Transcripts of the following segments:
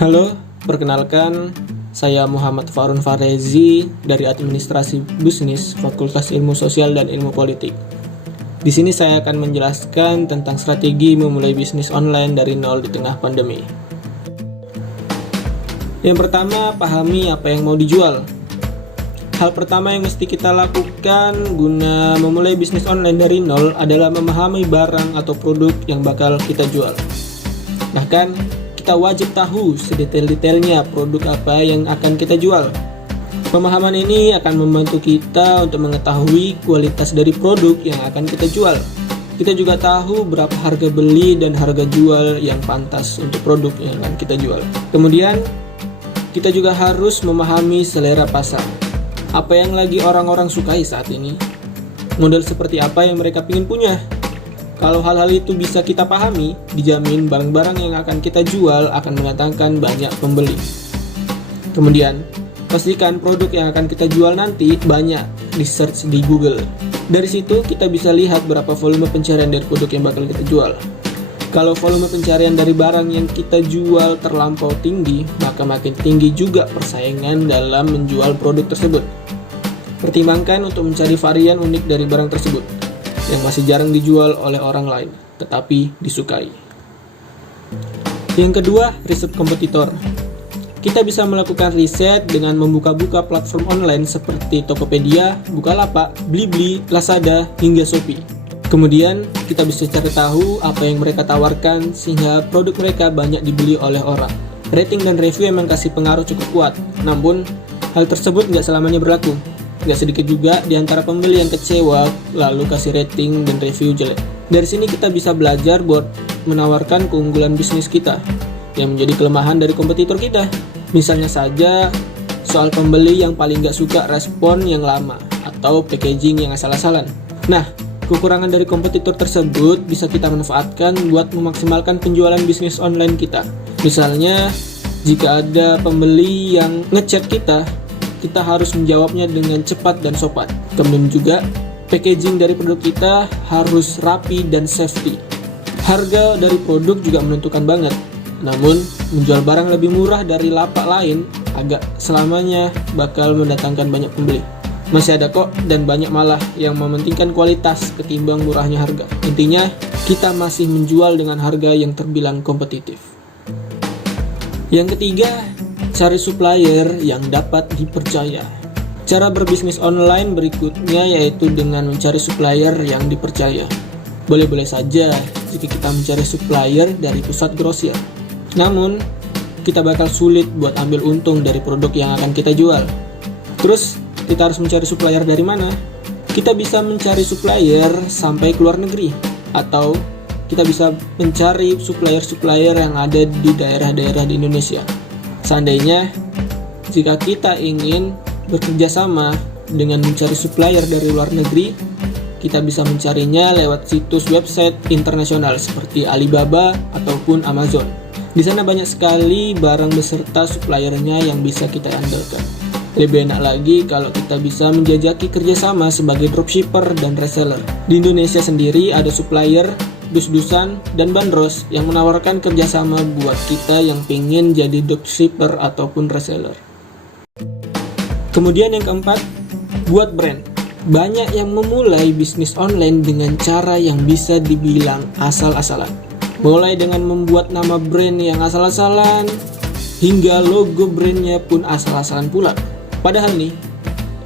Halo, perkenalkan saya Muhammad Farun Farezi dari Administrasi Bisnis Fakultas Ilmu Sosial dan Ilmu Politik. Di sini saya akan menjelaskan tentang strategi memulai bisnis online dari nol di tengah pandemi. Yang pertama, pahami apa yang mau dijual. Hal pertama yang mesti kita lakukan guna memulai bisnis online dari nol adalah memahami barang atau produk yang bakal kita jual. Bahkan, kita wajib tahu sedetail-detailnya produk apa yang akan kita jual. Pemahaman ini akan membantu kita untuk mengetahui kualitas dari produk yang akan kita jual. Kita juga tahu berapa harga beli dan harga jual yang pantas untuk produk yang akan kita jual. Kemudian, kita juga harus memahami selera pasar. Apa yang lagi orang-orang sukai saat ini? Model seperti apa yang mereka ingin punya? Kalau hal-hal itu bisa kita pahami, dijamin barang-barang yang akan kita jual akan mendatangkan banyak pembeli. Kemudian, pastikan produk yang akan kita jual nanti banyak di search di Google. Dari situ kita bisa lihat berapa volume pencarian dari produk yang bakal kita jual. Kalau volume pencarian dari barang yang kita jual terlampau tinggi, maka makin tinggi juga persaingan dalam menjual produk tersebut. Pertimbangkan untuk mencari varian unik dari barang tersebut yang masih jarang dijual oleh orang lain, tetapi disukai. Yang kedua, riset kompetitor. Kita bisa melakukan riset dengan membuka-buka platform online seperti Tokopedia, Bukalapak, Blibli, Lazada, hingga Shopee. Kemudian, kita bisa cari tahu apa yang mereka tawarkan sehingga produk mereka banyak dibeli oleh orang. Rating dan review memang kasih pengaruh cukup kuat, namun hal tersebut nggak selamanya berlaku. Gak sedikit juga di antara pembeli yang kecewa lalu kasih rating dan review jelek. Dari sini kita bisa belajar buat menawarkan keunggulan bisnis kita yang menjadi kelemahan dari kompetitor kita. Misalnya saja soal pembeli yang paling gak suka respon yang lama atau packaging yang asal-asalan. Nah, kekurangan dari kompetitor tersebut bisa kita manfaatkan buat memaksimalkan penjualan bisnis online kita. Misalnya, jika ada pembeli yang ngechat kita harus menjawabnya dengan cepat dan sopan. Kemudian juga, packaging dari produk kita harus rapi dan safety. Harga dari produk juga menentukan banget. Namun, menjual barang lebih murah dari lapak lain agak selamanya bakal mendatangkan banyak pembeli. Masih ada kok, dan banyak malah yang mementingkan kualitas ketimbang murahnya harga. Intinya, kita masih menjual dengan harga yang terbilang kompetitif. Yang ketiga, cari supplier yang dapat dipercaya. Cara berbisnis online berikutnya yaitu dengan mencari supplier yang dipercaya. Boleh-boleh saja jika kita mencari supplier dari pusat grosir. Namun, kita bakal sulit buat ambil untung dari produk yang akan kita jual. Terus, kita harus mencari supplier dari mana? Kita bisa mencari supplier sampai ke luar negeri, atau kita bisa mencari supplier-supplier yang ada di daerah-daerah di Indonesia. Seandainya, jika kita ingin bekerja sama dengan mencari supplier dari luar negeri, kita bisa mencarinya lewat situs website internasional seperti Alibaba ataupun Amazon. Di sana banyak sekali barang beserta suppliernya yang bisa kita andalkan. Lebih enak lagi kalau kita bisa menjajaki kerjasama sebagai dropshipper dan reseller. Di Indonesia sendiri ada supplier, dus-dusan, dan bandros yang menawarkan kerjasama buat kita yang pengen jadi dropshipper ataupun reseller. Kemudian yang keempat, buat brand. Banyak yang memulai bisnis online dengan cara yang bisa dibilang asal-asalan. Mulai dengan membuat nama brand yang asal-asalan, hingga logo brandnya pun asal-asalan pula. Padahal nih,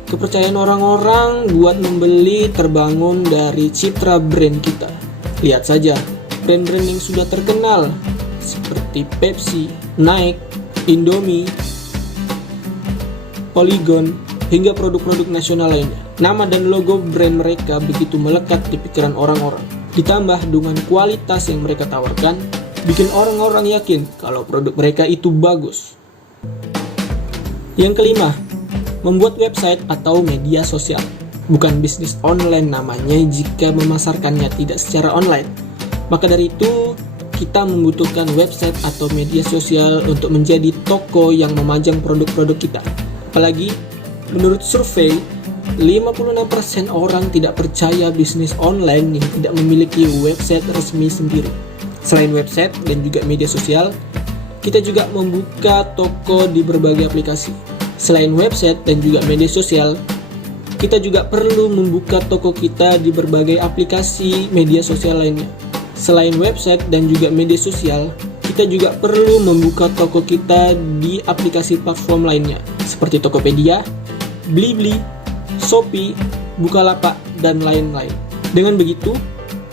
kepercayaan orang-orang buat membeli terbangun dari citra brand kita. Lihat saja, brand-brand yang sudah terkenal seperti Pepsi, Nike, Indomie, Polygon, hingga produk-produk nasional lainnya. Nama dan logo brand mereka begitu melekat di pikiran orang-orang. Ditambah dengan kualitas yang mereka tawarkan, bikin orang-orang yakin kalau produk mereka itu bagus. Yang kelima, membuat website atau media sosial. Bukan bisnis online namanya jika memasarkannya tidak secara online. Maka dari itu, kita membutuhkan website atau media sosial untuk menjadi toko yang memajang produk-produk kita. Apalagi, menurut survei, 56% orang tidak percaya bisnis online yang tidak memiliki website resmi sendiri. Selain website dan juga media sosial, kita juga membuka toko di berbagai aplikasi. Selain website dan juga media sosial, kita juga perlu membuka toko kita di berbagai aplikasi media sosial lainnya. Selain website dan juga media sosial, kita juga perlu membuka toko kita di aplikasi platform lainnya, seperti Tokopedia, Blibli, Shopee, Bukalapak, dan lain-lain. Dengan begitu,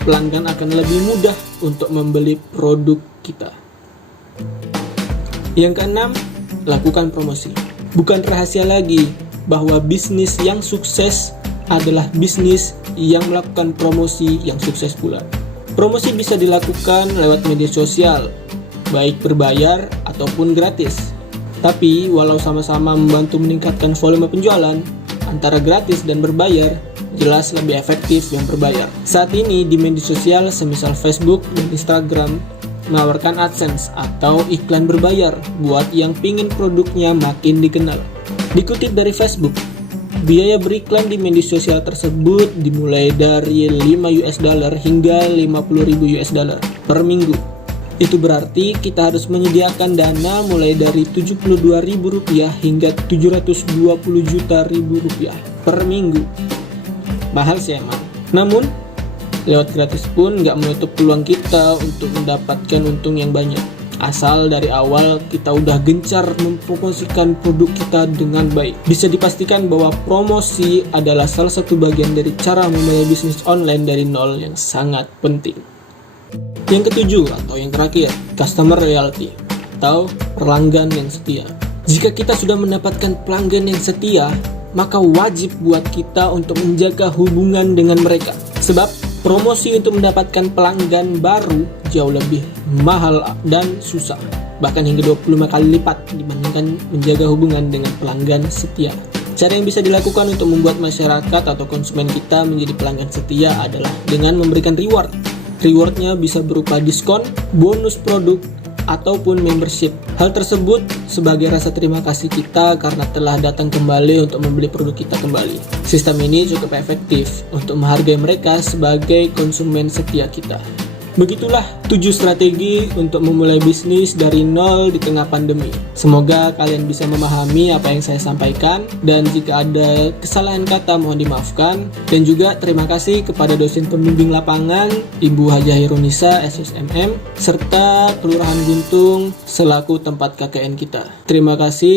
pelanggan akan lebih mudah untuk membeli produk kita. Yang keenam, lakukan promosi. Bukan rahasia lagi bahwa bisnis yang sukses adalah bisnis yang melakukan promosi yang sukses pula. Promosi bisa dilakukan lewat media sosial, baik berbayar ataupun gratis. Tapi, walau sama-sama membantu meningkatkan volume penjualan, antara gratis dan berbayar, jelas lebih efektif yang berbayar. Saat ini di media sosial semisal Facebook dan Instagram menawarkan AdSense atau iklan berbayar buat yang pingin produknya makin dikenal. Dikutip dari Facebook, biaya beriklan di media sosial tersebut dimulai dari $5 hingga $50.000 per minggu. Itu berarti kita harus menyediakan dana mulai dari Rp72.000 hingga Rp720 juta per minggu. Mahal sih emang. Namun, lewat gratis pun nggak menutup peluang kita untuk mendapatkan untung yang banyak. Asal dari awal kita udah gencar mempromosikan produk kita dengan baik. Bisa dipastikan bahwa promosi adalah salah satu bagian dari cara memulai bisnis online dari nol yang sangat penting. Yang ketujuh atau yang terakhir, customer loyalty atau pelanggan yang setia. Jika kita sudah mendapatkan pelanggan yang setia, maka wajib buat kita untuk menjaga hubungan dengan mereka. Sebab promosi untuk mendapatkan pelanggan baru jauh lebih mahal dan susah, bahkan hingga 25 kali lipat dibandingkan menjaga hubungan dengan pelanggan setia. Cara yang bisa dilakukan untuk membuat masyarakat atau konsumen kita menjadi pelanggan setia adalah dengan memberikan reward. Rewardnya bisa berupa diskon, bonus produk, ataupun membership. Hal tersebut sebagai rasa terima kasih kita karena telah datang kembali untuk membeli produk kita kembali. Sistem ini cukup efektif untuk menghargai mereka sebagai konsumen setia kita. Begitulah 7 strategi untuk memulai bisnis dari nol di tengah pandemi. Semoga kalian bisa memahami apa yang saya sampaikan, dan jika ada kesalahan kata mohon dimaafkan. Dan juga terima kasih kepada dosen pembimbing lapangan Ibu Hajah Hirunisa SSMM serta Kelurahan Guntung selaku tempat KKN kita. Terima kasih.